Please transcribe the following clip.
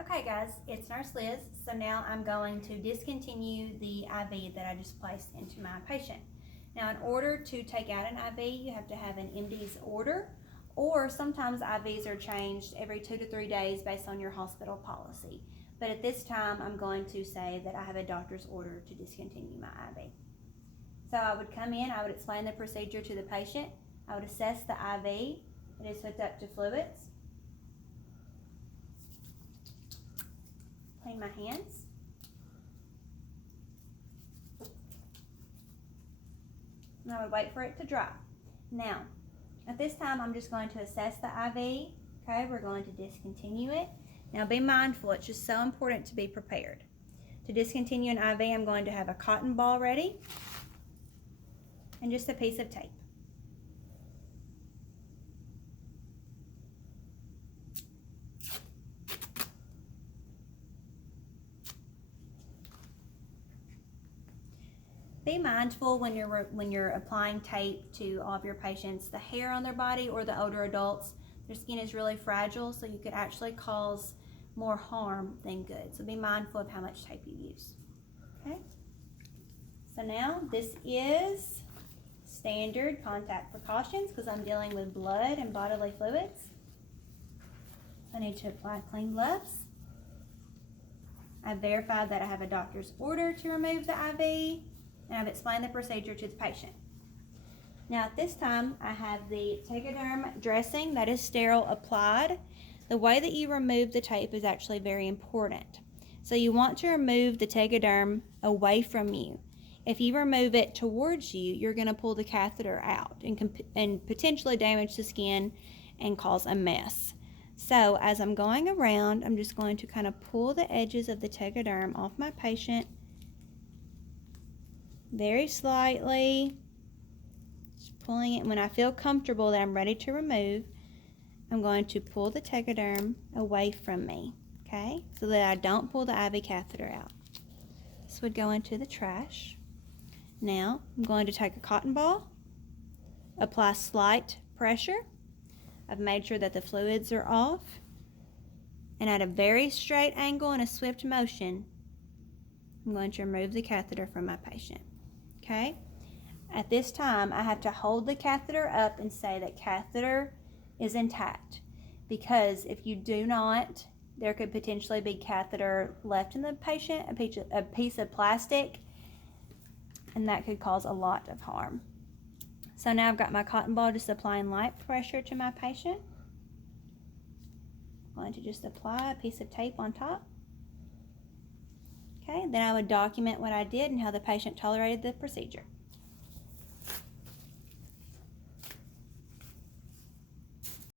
Okay guys, it's Nurse Liz. So now I'm going to discontinue the IV that I just placed into my patient. Now in order to take out an IV, you have to have an MD's order, or sometimes IVs are changed every 2 to 3 days based on your hospital policy. But at this time, I'm going to say that I have a doctor's order to discontinue my IV. So I would come in, I would explain the procedure to the patient, I would assess the IV, it is hooked up to fluids, clean my hands, and I would wait for it to dry. Now, at this time, I'm just going to assess the IV. Okay, we're going to discontinue it. Now be mindful, it's just so important to be prepared. To discontinue an IV, I'm going to have a cotton ball ready and just a piece of tape. Be mindful when you're applying tape to all of your patients, the hair on their body or the older adults, their skin is really fragile, so you could actually cause more harm than good. So be mindful of how much tape you use. Okay. So now this is standard contact precautions because I'm dealing with blood and bodily fluids. I need to apply clean gloves. I've verified that I have a doctor's order to remove the IV, and I've explained the procedure to the patient. Now at this time, I have the Tegaderm dressing that is sterile applied. The way that you remove the tape is actually very important. So you want to remove the Tegaderm away from you. If you remove it towards you, you're going to pull the catheter out and potentially damage the skin and cause a mess. So as I'm going around, I'm just going to kind of pull the edges of the Tegaderm off my patient very slightly, just pulling it. When I feel comfortable that I'm ready to remove, I'm going to pull the Tegaderm away from me, okay, so that I don't pull the IV catheter out. This would go into the trash. Now I'm going to take a cotton ball, apply slight pressure. I've made sure that the fluids are off, and at a very straight angle and a swift motion, I'm going to remove the catheter from my patient. Okay? At this time, I have to hold the catheter up and say that catheter is intact, because if you do not, there could potentially be catheter left in the patient, a piece of plastic, and that could cause a lot of harm. So now I've got my cotton ball just applying light pressure to my patient. I'm going to just apply a piece of tape on top. Okay, then I would document what I did and how the patient tolerated the procedure.